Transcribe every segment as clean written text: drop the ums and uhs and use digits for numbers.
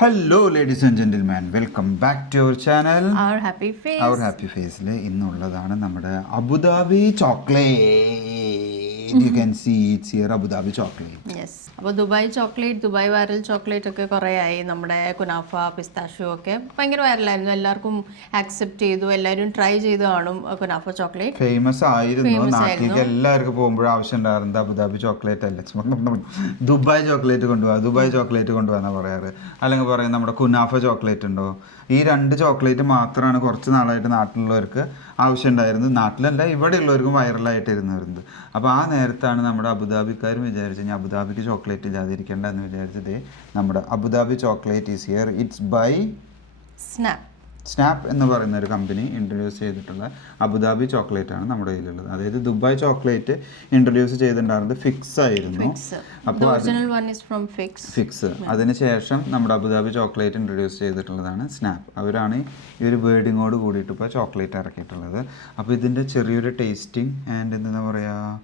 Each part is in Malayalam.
Hello ladies and gentlemen, welcome back to our channel. Our happy face. Our happy face. ഇന്നുള്ളതാണ് നമ്മുടെ Abu Dhabi chocolate. You can see it's here Abu Dhabi chocolate. Yes. അപ്പോൾ Dubai chocolate, Dubai viral chocolate ഒക്കെ കുറേ ആയി. നമ്മുടെ കുനാഫ, പിസ്താഷ്യോ ഒക്കെ ഭയങ്കര വൈറലായിരുന്നു. എല്ലാവർക്കും ആക്സെപ്റ്റ് ചെയ്തു, എല്ലാവരും ട്രൈ ചെയ്ത് കാണും കുനാഫ ചോക്ലേറ്റ്. ഫേമസ് ആയിരുന്നു. നാട്ടിലേക്ക് എല്ലാവർക്കും പോകുമ്പോഴും ആവശ്യം ഉണ്ടായിരുന്നത് അബുദാബി ചോക്ലേറ്റ് അല്ല, ദുബായ് ചോക്ലേറ്റ് കൊണ്ടുപോകാം, ദുബായ് ചോക്ലേറ്റ് കൊണ്ടുപോകാന്നാണ് പറയാറ്. അല്ലെങ്കിൽ പറയും നമ്മുടെ കുനാഫ ചോക്ലേറ്റ് ഉണ്ടോ. ഈ രണ്ട് ചോക്ലേറ്റ് മാത്രമാണ് കുറച്ച് നാളായിട്ട് നാട്ടിലുള്ളവർക്ക് ആവശ്യം ഉണ്ടായിരുന്നത്. നാട്ടിലല്ല, ഇവിടെ ഉള്ളവർക്കും വൈറലായിട്ട് ഇരുന്നിരുന്നത്. അപ്പോൾ ആ നേരത്താണ് നമ്മുടെ അബുദാബിക്കാരും വിചാരിച്ചു കഴിഞ്ഞാൽ അബുദാബിക്ക് ചോക്ലേറ്റ് ഇല്ലാതിരിക്കേണ്ട എന്ന് വിചാരിച്ചത് നമ്മുടെ Abu Dhabi chocolate is here. It's by Snap എന്ന് പറയുന്ന ഒരു കമ്പനി ഇൻട്രൊഡ്യൂസ് ചെയ്തിട്ടുള്ള അബുദാബി ചോക്ലേറ്റ് ആണ് നമ്മുടെ കയ്യിലുള്ളത്. അതായത് ദുബായ് ചോക്ലേറ്റ് ഇൻട്രൊഡ്യൂസ് ചെയ്തിട്ടുണ്ടായിരുന്നത് ഫിക്സ് ആയിരുന്നു. അപ്പോൾ ഫിക്സ് അതിനുശേഷം നമ്മുടെ അബുദാബി ചോക്ലേറ്റ് ഇൻട്രൊഡ്യൂസ് ചെയ്തിട്ടുള്ളതാണ് സ്നാപ്പ്. അവരാണ് ഈ ഒരു വേർഡിങ്ങോട് കൂടിയിട്ട് ഇപ്പോൾ ചോക്ലേറ്റ് ഇറക്കിയിട്ടുള്ളത്. അപ്പോൾ ഇതിൻ്റെ ചെറിയൊരു ടേസ്റ്റിംഗ് ആൻഡ് എന്താ പറയുക,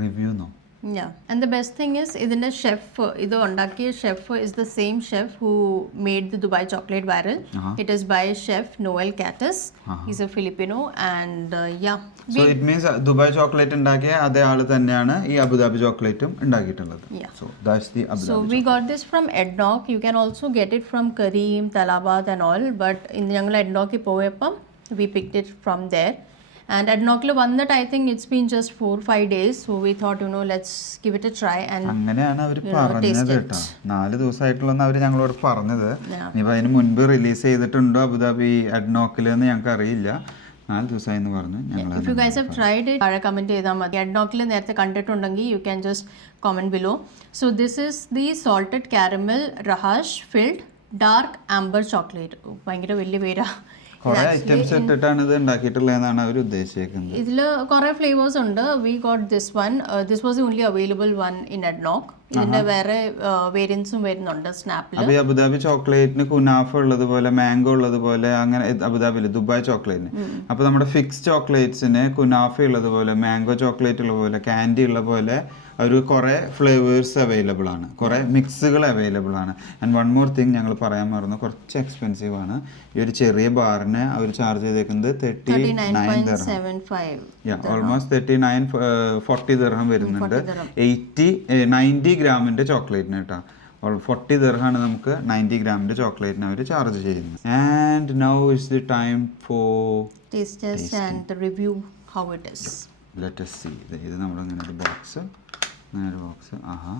review no. Yeah, and the best thing is ഇതിന്റെ ഷെഫ്, ഇത് ഉണ്ടാക്കിയ chef is the same chef who made the Dubai chocolate viral. It is by chef Noel Catus. He's a Filipino and yeah. So it means Dubai chocolate ഉണ്ടാക്കിയ അതേ ആള് തന്നെയാണ് ഈ അബുദാബി ചോക്ലേറ്റും ഉണ്ടാക്കിയിട്ടുള്ളത്. So that's the Abu Dhabi. So we got this from Ednoc. You can also get it from Kareem, Talabat and all, but in ഞങ്ങൾ എഡ്നോക്കിൽ പോയപ്പം we picked it from there. And at Nokla വന്നിട്ട് I think it's been just 4-5 days, so we thought, let's give it a try and അങ്ങനെയാണ് അവർ പറഞ്ഞത് കേട്ടോ. 4 ദിവസമായിട്ടുള്ളതെന്ന് അവർ ഞങ്ങളോട് പറഞ്ഞത്. ഇനിയിപ്പോൾ അതിന് മുൻപ് റിലീസ് ചെയ്തിട്ടുണ്ടോ അബുദാബി അഡ്നോക്കിൽ എന്ന് ഞങ്ങൾക്ക് അറിയില്ല. 4 ദിവസമായി എന്ന് പറഞ്ഞു. If you guys have tried it, താഴെ കമൻറ്റ് ചെയ്താൽ മതി. അഡ്നോക്കിൽ നേരത്തെ കണ്ടിട്ടുണ്ടെങ്കിൽ you can just comment below. So this is the salted caramel rahash filled dark amber chocolate. ഭയങ്കര വലിയ പേരാ. കുറേ ഐറ്റംസ് ഇട്ടിട്ടാണ് ഇത് ഉണ്ടാക്കിയിട്ടുള്ളതെന്നാണ് അവർ ഉദ്ദേശിക്കുന്നത്. ഇതിൽ കുറേ ഫ്ലേവേഴ്സ് ഉണ്ട്. We got this one. This was the only available one in ADNOC. ഇതിന്റെ വേറെ വേരിയൻസും വരുന്നുണ്ട് സ്നാപ്പിൽ. അപ്പോൾ ഈ അബുദാബി ചോക്ലേറ്റിന് കുനാഫ ഉള്ളതുപോലെ മാംഗോ ഉള്ളതുപോലെ അങ്ങനെ അബുദാബിയിൽ ദുബായ് ചോക്ലേറ്റിന്. അപ്പോൾ നമ്മുടെ ഫിക്സ് ചോക്ലേറ്റ്സിന് കുനാഫ ഉള്ളതുപോലെ മാംഗോ ചോക്ലേറ്റ് ഉള്ളതുപോലെ കാൻഡി ഉള്ള പോലെ ഒരു കുറേ ഫ്ലേവേഴ്സ് അവൈലബിൾ ആണ്, കുറേ മിക്സുകൾ അവൈലബിൾ ആണ്. ആൻഡ് വൺ മോർ തിങ് ഞങ്ങൾ പറയാൻ മറന്നു, കുറച്ച് എക്സ്പെൻസീവ് ആണ്. ഈ ഒരു ചെറിയ ബാറിന് അവർ ചാർജ് ചെയ്തേക്കുന്നത് 39.75, ഓൾമോസ്റ്റ് 39-40 ദിർഹം വരുന്നുണ്ട് 90 ഗ്രാമിൻ്റെ ചോക്ലേറ്റിന് കേട്ടോ. 40 ദിർഹമാണ് നമുക്ക് 90 ഗ്രാമിൻ്റെ ചോക്ലേറ്റിന് അവർ ചാർജ് ചെയ്യുന്നത്. And now it's the time for taste test and review how it is. Let us see. ഇത് നമ്മുടെ ഇങ്ങനെ ഒരു ബോക്സ്, ആഹാ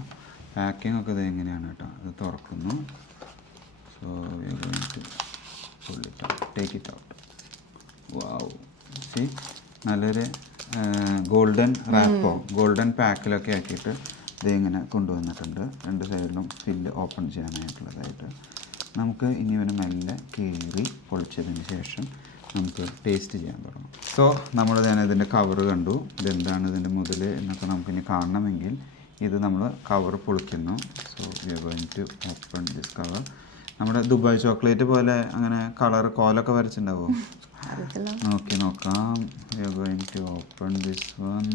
പാക്കിംഗ് ഒക്കെ ഇത് എങ്ങനെയാണ് കേട്ടോ. ഇത് തുറക്കുന്നു. So we are going to pull it out, take it out. Wow, see നല്ലൊരു ഗോൾഡൻ പാക്കിലൊക്കെ ആക്കിയിട്ട് ഇത് ഇങ്ങനെ കൊണ്ടുവന്നിട്ടുണ്ട്. 2 സൈഡിലും ഫില്ല് ഓപ്പൺ ചെയ്യാനായിട്ടുള്ളതായിട്ട്. നമുക്ക് ഇനി ഇവനെ മെല്ലെ കീറി പൊളിച്ചതിന് ശേഷം നമുക്ക് ടേസ്റ്റ് ചെയ്യാൻ തുടങ്ങും. സോ ഞാൻ ഇതിൻ്റെ കവറ് കണ്ടു. ഇതെന്താണ് ഇതിൻ്റെ മുതൽ എന്നൊക്കെ നമുക്കിനി കാണണമെങ്കിൽ ഇത് നമ്മൾ കവർ പൊളിക്കുന്നു. So we are going to open this cover. നമ്മുടെ ദുബായ് ചോക്ലേറ്റ് പോലെ അങ്ങനെ കളർ കോലൊക്കെ വരച്ചിട്ടുണ്ടാവുമോ? നോക്കാം. We are going to open this one.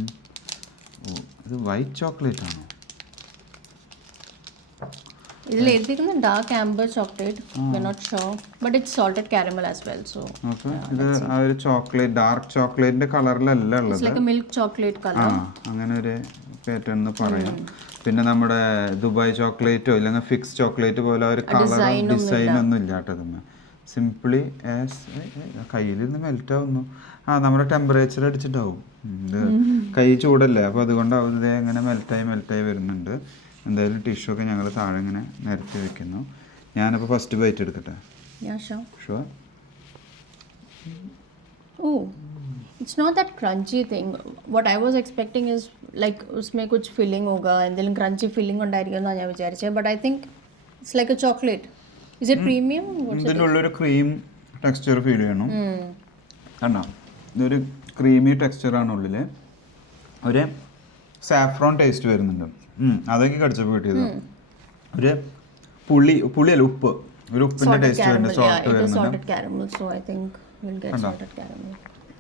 ഓ, ഇത് വൈറ്റ് ചോക്ലേറ്റ് ആണോ? ഇതിൽ എഴുതിയിരിക്കുന്നത് dark amber chocolate. We are not sure, but it's salted caramel as well. So ഇത് ആ ഒരു ചോക്ലേറ്റ് ഡാർക്ക് ചോക്ലേറ്റിന്റെ കളറിലല്ല ഉള്ളത്, ലൈക്ക് മിൽക്ക് ചോക്ലേറ്റ് കളർ. അങ്ങനെ ഒരു പാറ്റേൺ എന്ന് പറയാം. പിന്നെ നമ്മുടെ ദുബായ് ചോക്ലേറ്റോ ഇല്ലെങ്കിൽ ഫിക്സ് ചോക്ലേറ്റ് പോലെ ഒരു കളർ ഡിസൈൻ ഒന്നും ഇല്ല കേട്ടോ. ഇതൊന്നും സിംപ്ലി ആസ് കയ്യിൽ നിന്ന് മെൽറ്റ് ആവുന്നു. നമ്മുടെ ടെമ്പറേച്ചർ അടിച്ചിട്ടാവും. ഇത് കൈ ചൂടല്ലേ, അപ്പോൾ അതുകൊണ്ടാവും ഇത് ഇങ്ങനെ മെൽറ്റായി വരുന്നുണ്ട്. എന്തായാലും ടിഷ്യൂ ഒക്കെ ഞങ്ങൾ താഴെ ഇങ്ങനെ നിരത്തി വെക്കുന്നു. ഞാനപ്പോൾ ഫസ്റ്റ് ബൈറ്റ് എടുക്കട്ടെ. Sure. Oh, it's not that crunchy thing. What I was expecting is like उसमें कुछ filling होगा, എന്തെങ്കിലും crunchy filling ഉണ്ടായിരിക്കുമെന്നാണ് ഞാൻ വിചാരിച്ചത്. But I think it's like a chocolate. Is it premium? ഇതിൻ്റെ ഉള്ളൊരു ക്രീം ടെക്സ്ചർ ഫീൽ ചെയ്യണം. കണ്ടോ, ഇതൊരു ക്രീമി ടെക്സ്ചറാണ് ഉള്ളിൽ. ഒരു സാഫ്രോൺ ടേസ്റ്റ് വരുന്നുണ്ട്. അതൊക്കെ കടിച്ചപ്പോൾ കിട്ടിയത് ഒരു പുളിയല്ല, ഉപ്പ്, ഒരു ഉപ്പിൻ്റെ ടേസ്റ്റ് വരുന്നുണ്ട്. സോൾട്ട് വരുന്നുണ്ട്.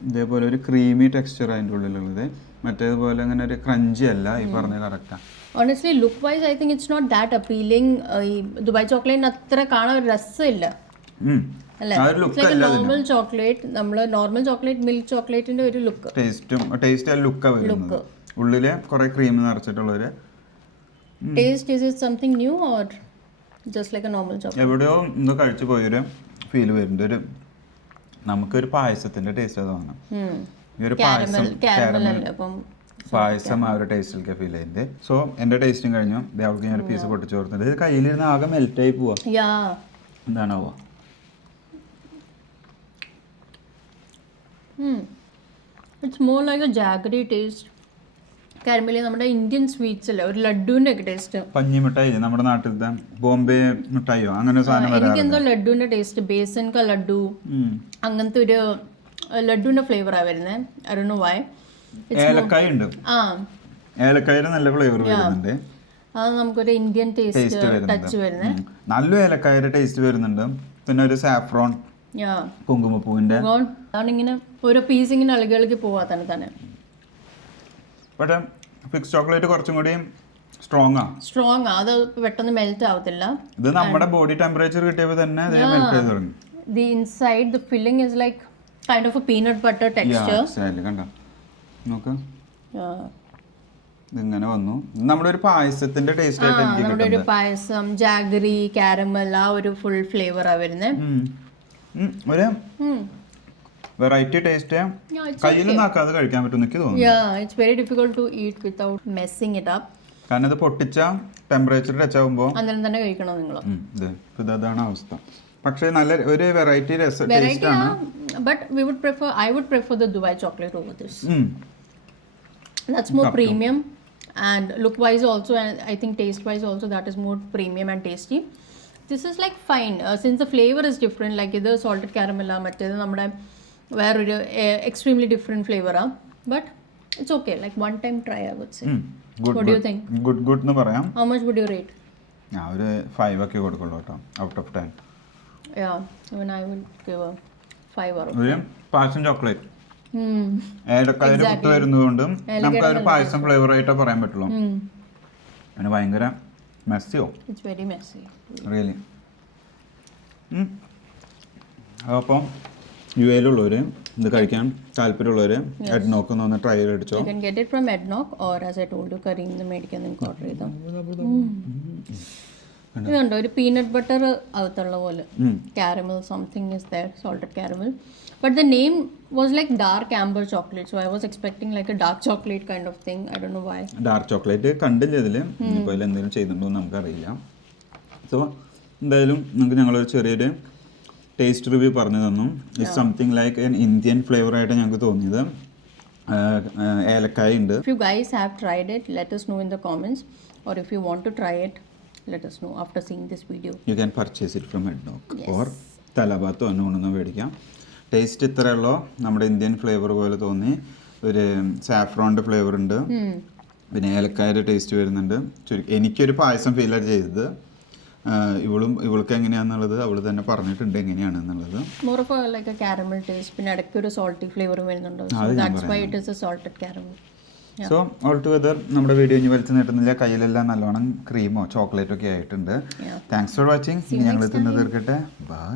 ഇതേപോലെ ഒരു ക്രീമി ടെക്സ്ചർ അതിൻ്റെ ഉള്ളിലുള്ളത്. മറ്റേതുപോലെ അങ്ങനെ ഒരു ക്രഞ്ചി അല്ല. ഈ പറഞ്ഞ കറക്റ്റാണ്. Honestly, look wise, I think it's not that appealing. Dubai chocolate അത്ര കാണാൻ ഒരു രസമില്ല അല്ലേ? It's like a normal chocolate. നമ്മൾ നോർമൽ ചോക്ലേറ്റ് മിൽക്ക് ചോക്ലേറ്റിന്റെ ഒരു ലുക്ക്. ടേസ്റ്റ് ലുക്കാ വരുന്നത്. ഉള്ളില് കുറെ cream നിറച്ചിട്ടുള്ളൊരു Taste, is it something new or just like a normal chocolate? എവിടെയോ ഇന്ന് കഴിച്ചു പോയൊരു ഫീൽ വരുന്നുണ്ട്. ഒരു നമുക്കൊരു പായസത്തിന്റെ ടേസ്റ്റ് തോന്നാം. ഈ ഒരു പായസം ആ ഒരു ടേസ്റ്റിലൊക്കെ ഫീൽ ചെയ്യുന്നത്. സോ എൻ്റെ ടേസ്റ്റും കഴിഞ്ഞു. അവൾക്ക് ഞാൻ ഒരു പീസ് പൊട്ടിച്ചു കൊടുത്തിട്ട് ഇത് കയ്യിലിരുന്ന് ആകെ മെൽറ്റായി പോവാ. എന്താണാവോ? It's more like a jaggery taste. കാരമലി നമ്മുടെ ഇന്ത്യൻ സ്വീറ്റ്സ് അല്ലേ, ഒരു ലഡുവിന്റെ ഒക്കെ ടേസ്റ്റ്. പഞ്ഞി മിഠായി നമ്മുടെ നാട്ടിലത്തെ ബോംബെ മിഠായിയോ അങ്ങനെ സാധനം. എനിക്ക് എന്തോ ലഡുവിന്റെ ടേസ്റ്റ്, ബേസൻ ക ലഡു അങ്ങനത്തെ ഒരു ലഡുവിന്റെ ഫ്ലേവറാ വരുന്നത്. I don't know why. ഏലക്കായ ഉണ്ട്. ഏലക്കായുടെ നല്ല ഫ്ലേവർ വരുന്നുണ്ട്. അത് നമുക്കൊരു ഇന്ത്യൻ ടേസ്റ്റ് ടച്ച് വരുന്നത്. നല്ല ഏലക്കായുടെ ടേസ്റ്റ് വരുന്നുണ്ട്. പിന്നെ ഒരു സാഫ്രോൺ കുങ്കുമപ്പൂവിന്റെ ഇങ്ങനെ ഓരോ പീസ് ഇങ്ങനെ ഇളകി പോവാ തന്നെ. പക്ഷേ ഫിക്സ് ചോക്ലേറ്റ് കുറച്ചും കൂടി സ്ട്രോങ് ആ, അത് പെട്ടെന്ന് മെൽറ്റ് ആവത്തില്ല. ഇത് നമ്മുടെ ബോഡി ടെമ്പറേച്ചർ കിട്ടിയപ്പോൾ തന്നെ അത് മെൽറ്റ് ചെയ്ത് തുടങ്ങി. The inside the filling is like kind of a peanut butter texture. കണ്ടോ നോക്ക്, ഇതിങ്ങനെ വന്നു. നമ്മുടെ ഒരു പായസത്തിന്റെ ടേസ്റ്റ് ആയിട്ട് എനിക്ക് നമ്മുടെ ഒരു പായസം, ജാഗറി, കാരമൽ ആ ഒരു ഫുൾ ഫ്ലേവറാ വരുന്നത്. ഒരു വെറൈറ്റി ടേസ്റ്റ്. കയ്യിലൊന്നും ആക്കാതെ കഴിക്കാൻ പറ്റും എനിക്ക് തോന്നുന്നു. It's very difficult to eat without messing it up. കാരണം ഇത് പൊട്ടിച്ച ടെമ്പറേച്ചർ ടച്ച് ആവുമ്പോൾ അന്നേരം തന്നെ കഴിക്കണം നിങ്ങൾ. ഇതാണ് അവസ്ഥ. പക്ഷേ നല്ല ഒരു വെറൈറ്റി ടേസ്റ്റ് ആണ്. But I would prefer the Dubai chocolate over this. That's more premium and look wise also, and I think taste wise also that is more premium and tasty. This is like fine since the flavor is different, like ഇത് salted caramel ആ, മറ്റേത് നമ്മുടെ വേറൊരു extremely different flavor ആ, but it's okay, like one time try I would say. What do you think? Good എന്ന് പറയാം. How much would you rate? ഞാൻ ഒരു 5 ഒക്കെ കൊടുക്കുള്ളൂ കേട്ടോ, out of 10. Even I would give a 5 or ഒരു പായസം ചോക്ലേറ്റ് ഏലക്കായ പുട്ട് വരുന്നതുകൊണ്ടും നമുക്ക് ഒരു പായസം ഫ്ലേവർ ആയിട്ടേ പറയാൻ പറ്റുള്ളൂ. പിന്നെ ഭയങ്കര മെസ്സിയോ, it's very messy റിയലി. അപ്പം യു എയിലുള്ളവർ ഇത് കഴിക്കാൻ താല്പര്യമുള്ളവർ എഡ്നോക്ക് ഒന്ന് try ചെയ്തടിച്ചോ. You can get it from Ednock or as I told you Kareem the മേടിക്കാൻ നിങ്ങൾക്ക് ഓർഡർ ചെയ്താൽ. ഇതുണ്ടോ ഒരു പീനട്ട് ബട്ടർ അകത്തുള്ള പോലെ, caramel something is there, salted caramel, but the name was like dark amber chocolate, so I was expecting like a dark chocolate kind of thing. I don't know why. Dark chocolate കണ്ടില്ല ഇതിൽ. ഇപ്പോൾ അതിൽ എന്തെങ്കിലും ചെയ്യുന്നുണ്ടോ എന്ന് നമുക്കറിയില്ല. സോ എന്തായാലും നമുക്ക് ഞങ്ങളൊരു ചെറിയൊരു ടേസ്റ്റ് റിവ്യൂ പറഞ്ഞു തന്നു. It's something like an Indian flavour ആയിട്ട് ഞങ്ങൾക്ക് തോന്നിയത്. ഏലക്കായ ഉണ്ട്. If you guys have tried it, let us know in the comments, or if you want to try it, let us know after seeing this video. You can purchase it from Ednock or തലബാത്തോ ഒന്നും മേടിക്കാം. ടേസ്റ്റ് ഇത്രയുള്ളൂ. നമ്മുടെ ഇന്ത്യൻ ഫ്ലേവർ പോലെ തോന്നി. ഒരു സാഫ്രോണിൻ്റെ ഫ്ലേവർ ഉണ്ട്, പിന്നെ ഏലക്കായുടെ ടേസ്റ്റ് വരുന്നുണ്ട്. എനിക്കൊരു പായസം ഫീൽ ചെയ്തത്. ഇവൾക്ക് എങ്ങനെയാണെന്നുള്ളത് അവൾ തന്നെ പറഞ്ഞിട്ടുണ്ട് എങ്ങനെയാണെന്നുള്ളത്. More of a like a caramel taste, പിന്നെ ഇടയ്ക്ക് ഒരു salty flavor വരുന്നുണ്ട്. So that's why it is a salted caramel. So all together നമ്മുടെ വീഡിയോ ഇനി വലിച്ചു നീട്ടുന്നില്ല. കയ്യിലെല്ലാം നല്ലോണം ക്രീമോ ചോക്ലേറ്റോ ഒക്കെ ആയിട്ടുണ്ട്. Thanks for watching. ഞങ്ങൾ തിന്ന് തീർക്കട്ടെ. ബൈ.